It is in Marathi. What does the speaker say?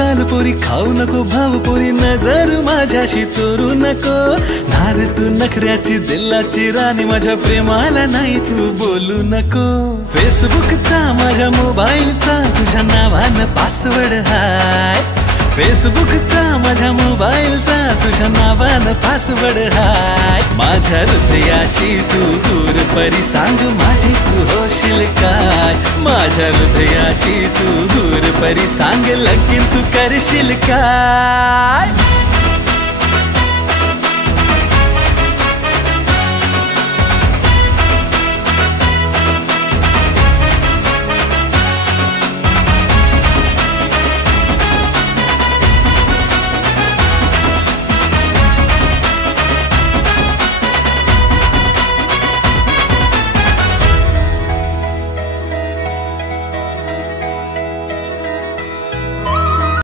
चाल पोरी, खाऊ नको भाव पोरी, नजर माझ्याशी चोरू नको. नार तू नखऱ्याची दिलाची राणी, माझ्या प्रेमाला नाही तू बोलू नको. फेसबुकचा माझ्या मोबाईलचा तुझ्या नावानं पासवर्ड हाय. फेसबुकचा माझ्या मोबाईलचा तुझ्या नावानं पासवर्ड हाय. माझ्या हृदयाची तू दूर परी, सांग माझी तू होशील काय. माझ्या हृदयाची तू दूर परी, सांग लगीन तू करशील काय.